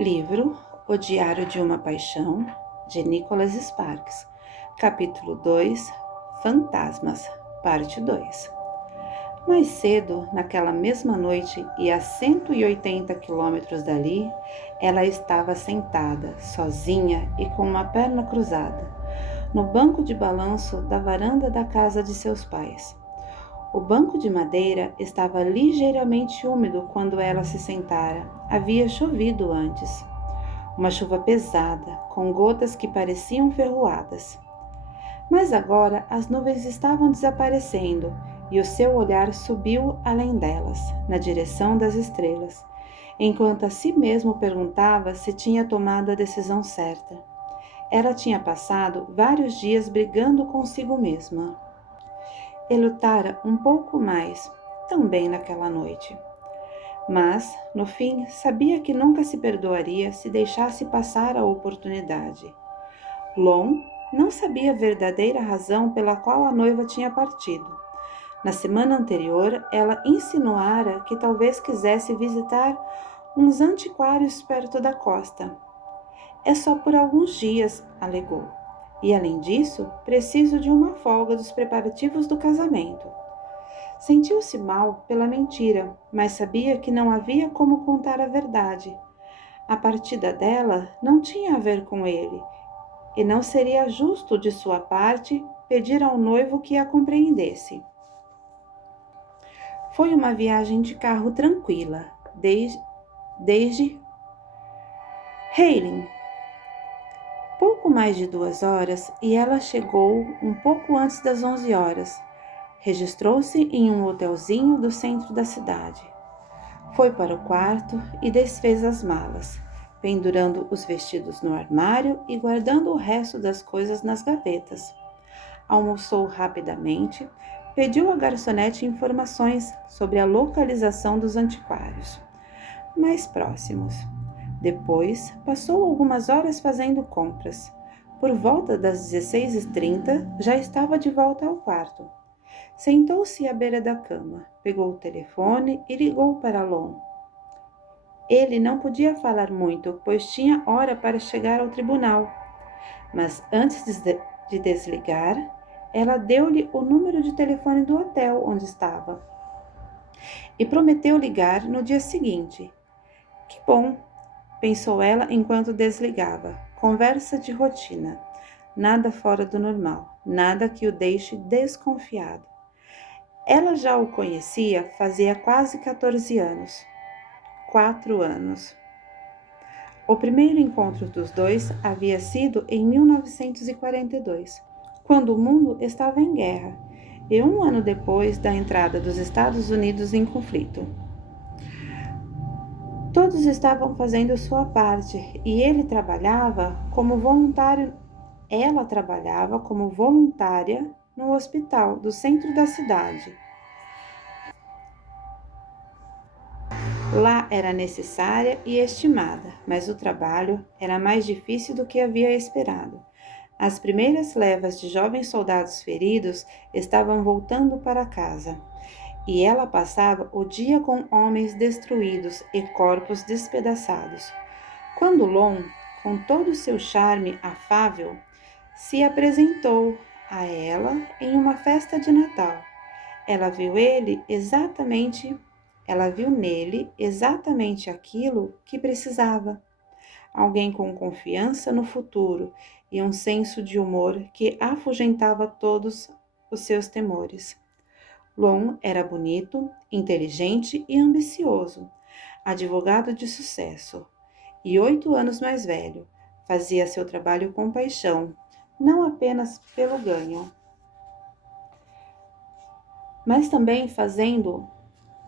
Livro O Diário de uma Paixão, de Nicholas Sparks, capítulo 2, Fantasmas, parte 2. Mais cedo, naquela mesma noite e a 180 quilômetros dali, ela estava sentada, sozinha e com uma perna cruzada, no banco de balanço da varanda da casa de seus pais. O banco de madeira estava ligeiramente úmido quando ela se sentara. Havia chovido antes. Uma chuva pesada, com gotas que pareciam ferroadas. Mas agora as nuvens estavam desaparecendo e o seu olhar subiu além delas, na direção das estrelas, enquanto a si mesmo perguntava se tinha tomado a decisão certa. Ela tinha passado vários dias brigando consigo mesma. E lutara um pouco mais, também naquela noite. Mas, no fim, sabia que nunca se perdoaria se deixasse passar a oportunidade. Lon não sabia a verdadeira razão pela qual a noiva tinha partido. Na semana anterior, ela insinuara que talvez quisesse visitar uns antiquários perto da costa. É só por alguns dias, alegou. E, além disso, preciso de uma folga dos preparativos do casamento. Sentiu-se mal pela mentira, mas sabia que não havia como contar a verdade. A partida dela não tinha a ver com ele, e não seria justo de sua parte pedir ao noivo que a compreendesse. Foi uma viagem de carro tranquila, desde Hailing. Pouco mais de 2 horas e ela chegou um pouco antes das 11 horas. Registrou-se em um hotelzinho do centro da cidade. Foi para o quarto e desfez as malas, pendurando os vestidos no armário e guardando o resto das coisas nas gavetas. Almoçou rapidamente, pediu à garçonete informações sobre a localização dos antiquários mais próximos. Depois, passou algumas horas fazendo compras. Por volta das 16h30, já estava de volta ao quarto. Sentou-se à beira da cama, pegou o telefone e ligou para Lon. Ele não podia falar muito, pois tinha hora para chegar ao tribunal. Mas antes de desligar, ela deu-lhe o número de telefone do hotel onde estava e prometeu ligar no dia seguinte. Que bom, pensou ela enquanto desligava. Conversa de rotina. Nada fora do normal, nada que o deixe desconfiado. Ela já o conhecia fazia quase 14 anos. 4 anos. O primeiro encontro dos dois havia sido em 1942, quando o mundo estava em guerra, e 1 ano depois da entrada dos Estados Unidos em conflito. Todos estavam fazendo sua parte e ela trabalhava como voluntária no hospital do centro da cidade. Lá era necessária e estimada, mas o trabalho era mais difícil do que havia esperado. As primeiras levas de jovens soldados feridos estavam voltando para casa, e ela passava o dia com homens destruídos e corpos despedaçados. Quando Lon, com todo o seu charme afável, se apresentou a ela em uma festa de Natal, ela viu nele exatamente aquilo que precisava. Alguém com confiança no futuro e um senso de humor que afugentava todos os seus temores. Lon era bonito, inteligente e ambicioso, advogado de sucesso, e 8 anos mais velho. Fazia seu trabalho com paixão, não apenas pelo ganho, mas também fazendo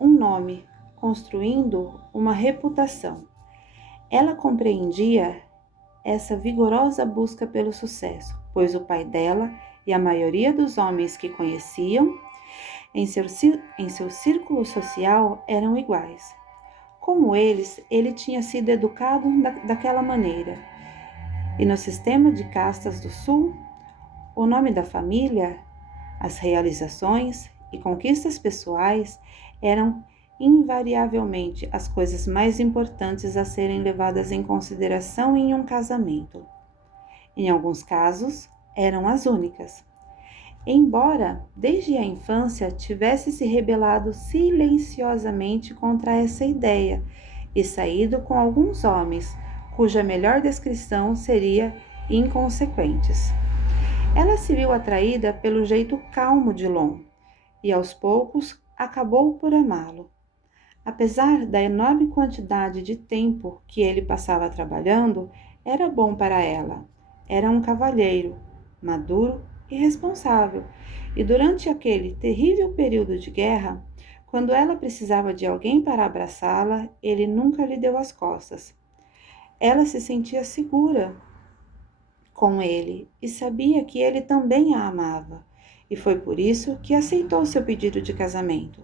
um nome, construindo uma reputação. Ela compreendia essa vigorosa busca pelo sucesso, pois o pai dela e a maioria dos homens que conheciam em seu círculo social eram iguais. Como eles, ele tinha sido educado daquela maneira. E no sistema de castas do Sul, o nome da família, as realizações e conquistas pessoais eram invariavelmente as coisas mais importantes a serem levadas em consideração em um casamento. Em alguns casos, eram as únicas. Embora, desde a infância, tivesse se rebelado silenciosamente contra essa ideia e saído com alguns homens, cuja melhor descrição seria inconsequentes. Ela se viu atraída pelo jeito calmo de Lon e, aos poucos, acabou por amá-lo. Apesar da enorme quantidade de tempo que ele passava trabalhando, era bom para ela. Era um cavalheiro, maduro e responsável, e durante aquele terrível período de guerra, quando ela precisava de alguém para abraçá-la, ele nunca lhe deu as costas. Ela se sentia segura com ele e sabia que ele também a amava, e foi por isso que aceitou seu pedido de casamento.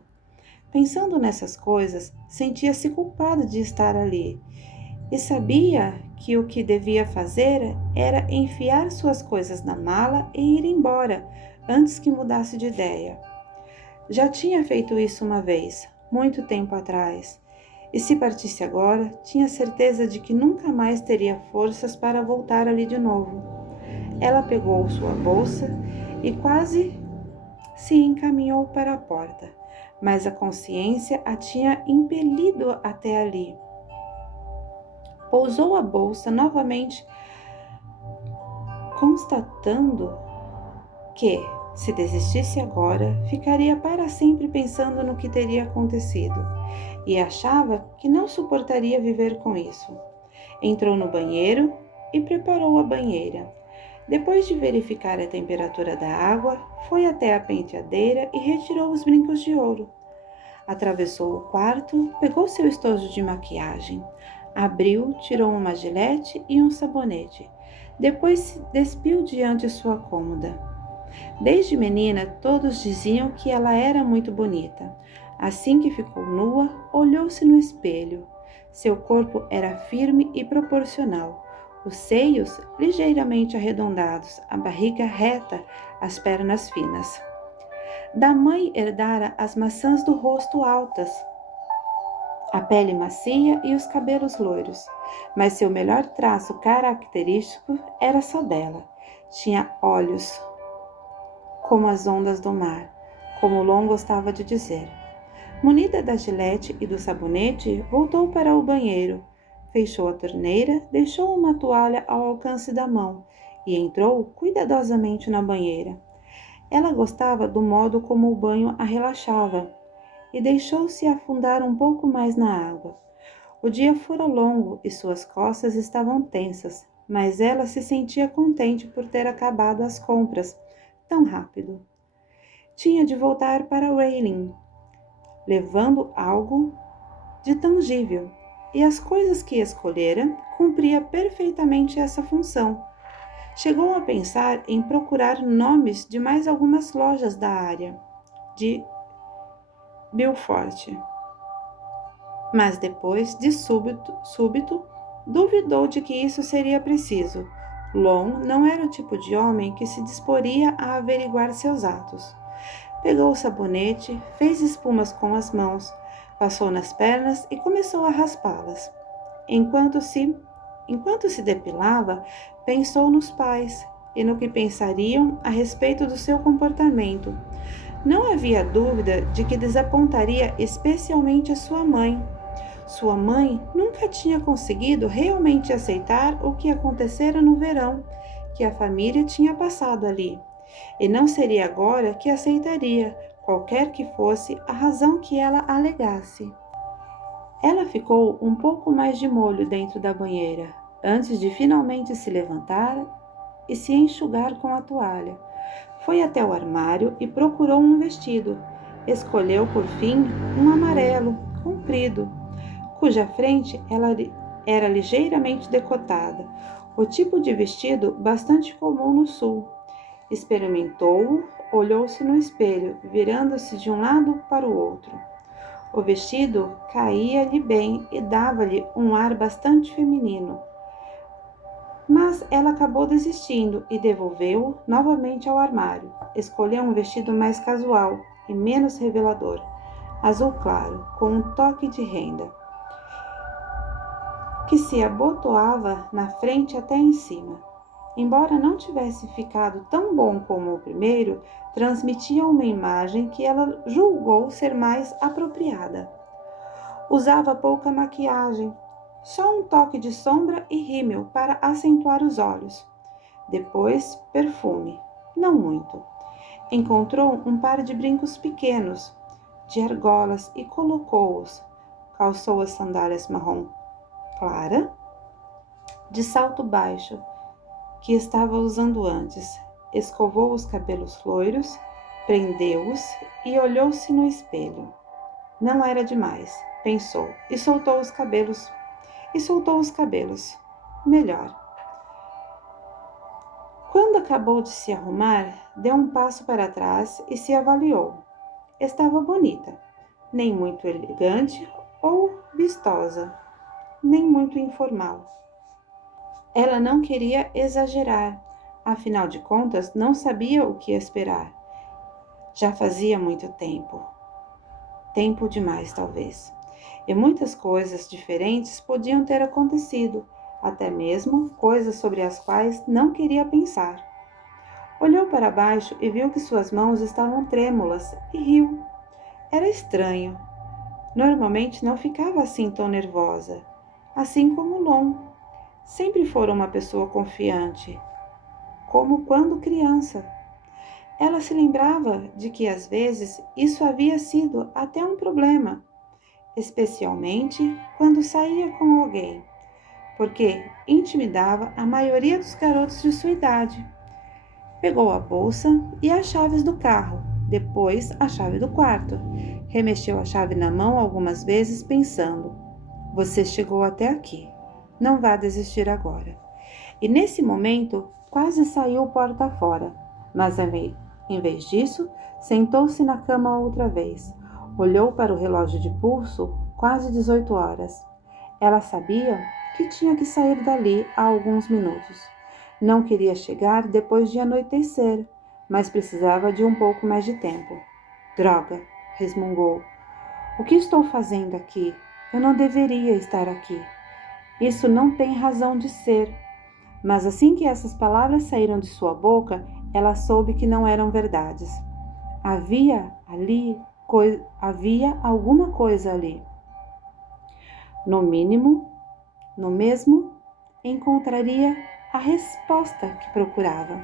Pensando nessas coisas, sentia-se culpada de estar ali e sabia que o que devia fazer era enfiar suas coisas na mala e ir embora antes que mudasse de ideia. Já tinha feito isso uma vez, muito tempo atrás, e se partisse agora, tinha certeza de que nunca mais teria forças para voltar ali de novo. Ela pegou sua bolsa e quase se encaminhou para a porta, mas a consciência a tinha impelido até ali. Pousou a bolsa novamente, constatando que, se desistisse agora, ficaria para sempre pensando no que teria acontecido, e achava que não suportaria viver com isso. Entrou no banheiro e preparou a banheira. Depois de verificar a temperatura da água, foi até a penteadeira e retirou os brincos de ouro. Atravessou o quarto, pegou seu estojo de maquiagem, abriu, tirou uma gilete e um sabonete. Depois se despiu diante sua cômoda. Desde menina, todos diziam que ela era muito bonita. Assim que ficou nua, olhou-se no espelho. Seu corpo era firme e proporcional. Os seios ligeiramente arredondados, a barriga reta, as pernas finas. Da mãe herdara as maçãs do rosto altas, a pele macia e os cabelos loiros, mas seu melhor traço característico era só dela. Tinha olhos como as ondas do mar, como Lon gostava de dizer. Munida da gilete e do sabonete, voltou para o banheiro, fechou a torneira, deixou uma toalha ao alcance da mão e entrou cuidadosamente na banheira. Ela gostava do modo como o banho a relaxava e deixou-se afundar um pouco mais na água. O dia fora longo e suas costas estavam tensas, mas ela se sentia contente por ter acabado as compras tão rápido. Tinha de voltar para Rayling, levando algo de tangível, e as coisas que escolhera cumpria perfeitamente essa função. Chegou a pensar em procurar nomes de mais algumas lojas da área de Beaufort, mas depois, de súbito, duvidou de que isso seria preciso. Lon não era o tipo de homem que se disporia a averiguar seus atos. Pegou o sabonete, fez espumas com as mãos, passou nas pernas e começou a raspá-las. Enquanto se depilava, pensou nos pais e no que pensariam a respeito do seu comportamento. Não havia dúvida de que desapontaria especialmente a sua mãe. Sua mãe nunca tinha conseguido realmente aceitar o que acontecera no verão, que a família tinha passado ali, e não seria agora que aceitaria, qualquer que fosse a razão que ela alegasse. Ela ficou um pouco mais de molho dentro da banheira, antes de finalmente se levantar e se enxugar com a toalha. Foi até o armário e procurou um vestido. Escolheu, por fim, um amarelo, comprido, cuja frente ela era ligeiramente decotada, o tipo de vestido bastante comum no sul. Experimentou-o, olhou-se no espelho, virando-se de um lado para o outro. O vestido caía-lhe bem e dava-lhe um ar bastante feminino. Mas ela acabou desistindo e devolveu-o novamente ao armário. Escolheu um vestido mais casual e menos revelador. azul claro, com um toque de renda, que se abotoava na frente até em cima. Embora não tivesse ficado tão bom como o primeiro, transmitia uma imagem que ela julgou ser mais apropriada. Usava pouca maquiagem, só um toque de sombra e rímel para acentuar os olhos. Depois, perfume, não muito. Encontrou um par de brincos pequenos, de argolas, e colocou-os. Calçou as sandálias marrom clara, de salto baixo, que estava usando antes. Escovou os cabelos loiros, prendeu-os e olhou-se no espelho. Não era demais, pensou, e soltou os cabelos. Melhor. Quando acabou de se arrumar, deu um passo para trás e se avaliou. Estava bonita, nem muito elegante ou vistosa, nem muito informal. Ela não queria exagerar, afinal de contas, não sabia o que esperar. Já fazia muito tempo demais talvez, e muitas coisas diferentes podiam ter acontecido, até mesmo coisas sobre as quais não queria pensar. Olhou para baixo e viu que suas mãos estavam trêmulas e riu. Era estranho. Normalmente não ficava assim tão nervosa, assim como Lon. Sempre fora uma pessoa confiante, como quando criança. Ela se lembrava de que às vezes isso havia sido até um problema, especialmente quando saía com alguém, porque intimidava a maioria dos garotos de sua idade. Pegou a bolsa e as chaves do carro, depois a chave do quarto. Remexeu a chave na mão algumas vezes, pensando: você chegou até aqui. Não vá desistir agora. E nesse momento, quase saiu porta fora, mas em vez disso, sentou-se na cama outra vez. Olhou para o relógio de pulso, quase 18 horas. Ela sabia que tinha que sair dali há alguns minutos. Não queria chegar depois de anoitecer, mas precisava de um pouco mais de tempo. Droga, resmungou. O que estou fazendo aqui? Eu não deveria estar aqui. Isso não tem razão de ser. Mas assim que essas palavras saíram de sua boca, ela soube que não eram verdades. Havia alguma coisa ali. No mesmo, encontraria a resposta que procurava.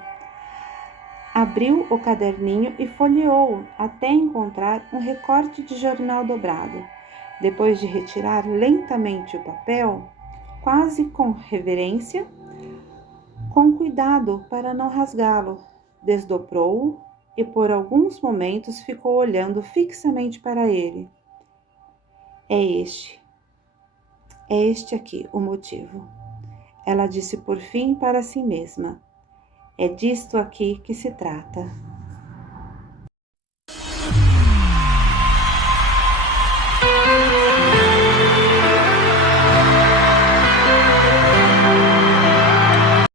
Abriu o caderninho e folheou até encontrar um recorte de jornal dobrado. Depois de retirar lentamente o papel, quase com reverência, com cuidado para não rasgá-lo, desdobrou-o e por alguns momentos ficou olhando fixamente para ele. É este aqui o motivo. Ela disse por fim para si mesma. É disto aqui que se trata.